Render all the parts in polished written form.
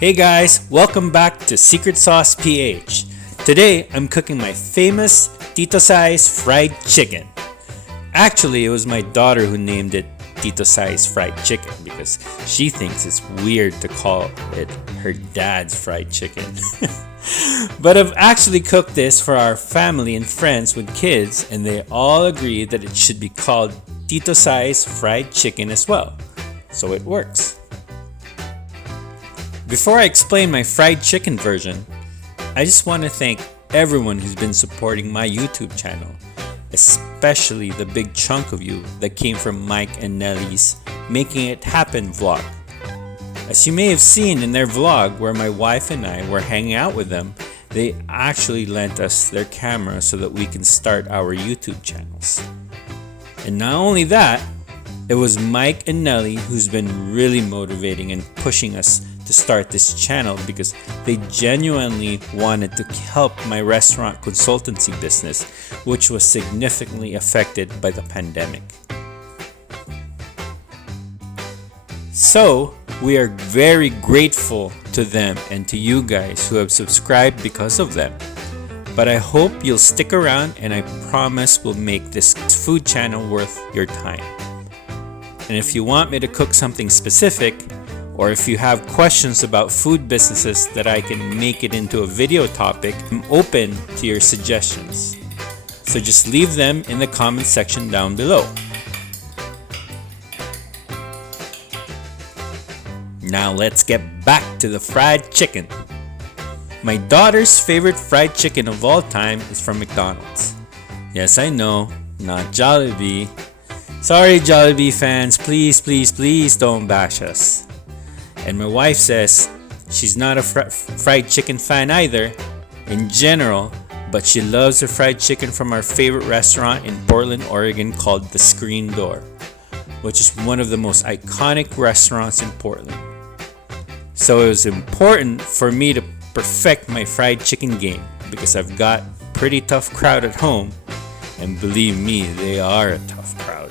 Hey guys, welcome back to Secret Sauce PH. Today I'm cooking my famous Tito Size fried chicken. Actually, it was my daughter who named it Tito Size fried chicken because she thinks it's weird to call it her dad's fried chicken. But I've actually cooked this for our family and friends with kids, and they all agree that it should be called Tito Size fried chicken as well. So it works. Before I explain my fried chicken version, I just want to thank everyone who's been supporting my YouTube channel, especially the big chunk of you that came from Mike and Nelly's Making It Happen vlog. As you may have seen in their vlog where my wife and I were hanging out with them, they actually lent us their camera so that we can start our YouTube channels. And not only that, it was Mike and Nelly who's been really motivating and pushing us to start this channel because they genuinely wanted to help my restaurant consultancy business, which was significantly affected by the pandemic. So, we are very grateful to them and to you guys who have subscribed because of them. But I hope you'll stick around, and I promise we'll make this food channel worth your time. And if you want me to cook something specific, or if you have questions about food businesses that I can make it into a video topic, I'm open to your suggestions. So just leave them in the comment section down below. Now let's get back to the fried chicken. My daughter's favorite fried chicken of all time is from McDonald's. Yes, I know, not Jollibee. Sorry, Jollibee fans, please don't bash us. And my wife says she's not a fried chicken fan either, in general, but she loves the fried chicken from our favorite restaurant in Portland, Oregon called The Screen Door, which is one of the most iconic restaurants in Portland. So it was important for me to perfect my fried chicken game because I've got a pretty tough crowd at home, and believe me, they are a tough crowd.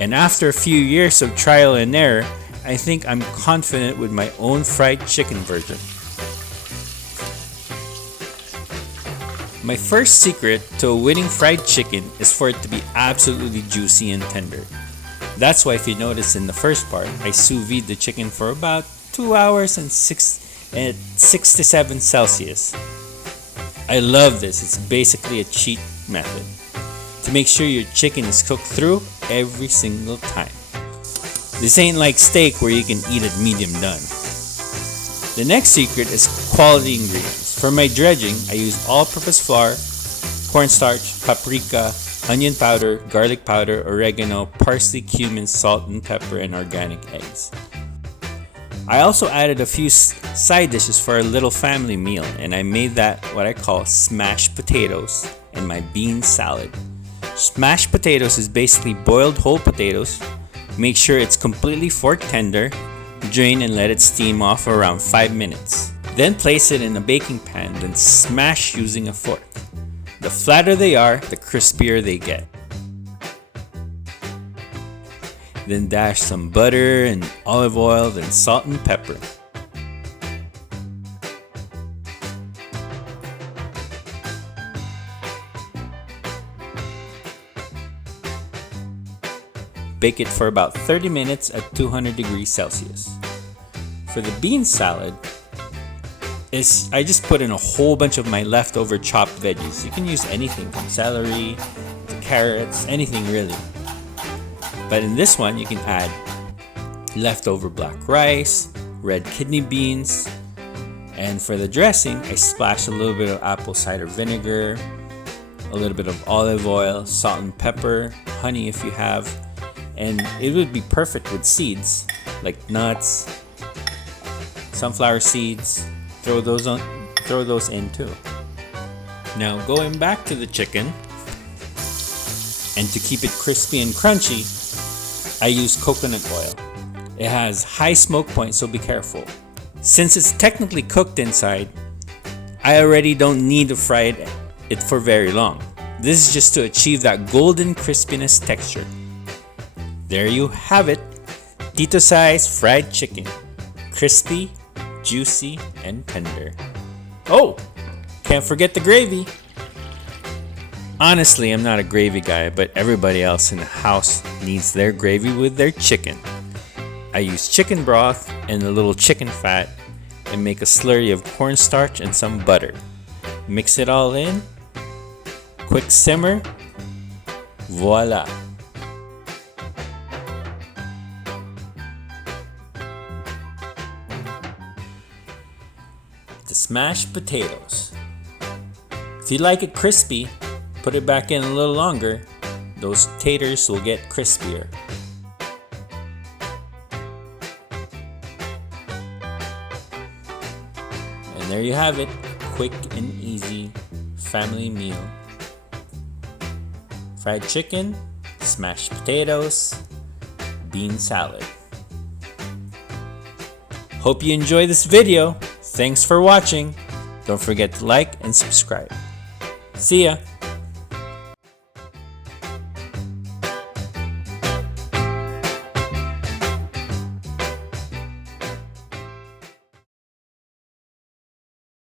And after a few years of trial and error, I think I'm confident with my own fried chicken version. My first secret to a winning fried chicken is for it to be absolutely juicy and tender. That's why if you notice in the first part, I sous vide the chicken for about 2 hours and 67 Celsius. I love this. It's basically a cheat method to make sure your chicken is cooked through every single time. This ain't like steak where you can eat it medium done. The next secret is quality ingredients. For my dredging, I use all-purpose flour, cornstarch, paprika, onion powder, garlic powder, oregano, parsley, cumin, salt and pepper, and organic eggs. I also added a few side dishes for a little family meal, and I made that what I call smashed potatoes and my bean salad. Smashed potatoes is basically boiled whole potatoes. Make sure it's completely fork tender, drain and let it steam off for around 5 minutes. Then place it in a baking pan, then smash using a fork. The flatter they are, the crispier they get. Then dash some butter and olive oil, then salt and pepper. Bake it for about 30 minutes at 200 degrees Celsius. For the bean salad, I just put in a whole bunch of my leftover chopped veggies. You can use anything from celery to carrots, anything really. But in this one, you can add leftover black rice, red kidney beans, and for the dressing, I splash a little bit of apple cider vinegar, a little bit of olive oil, salt and pepper, honey if you have. And it would be perfect with seeds like nuts, sunflower seeds. Throw those in too. Now going back to the chicken, and to keep it crispy and crunchy, I use coconut oil. It has high smoke point, so be careful. Since it's technically cooked inside, I already don't need to fry it for very long. This is just to achieve that golden crispiness texture. There you have it, Tito Size fried chicken. Crispy, juicy and tender. Oh, can't forget the gravy. Honestly, I'm not a gravy guy, but everybody else in the house needs their gravy with their chicken. I use chicken broth and a little chicken fat and make a slurry of cornstarch and some butter. Mix it all in, quick simmer, voila. The smashed potatoes. If you like it crispy, put it back in a little longer. Those taters will get crispier. And there you have it, quick and easy family meal. Fried chicken, smashed potatoes, bean salad. Hope you enjoy this video. Thanks for watching. Don't forget to like and subscribe. See ya!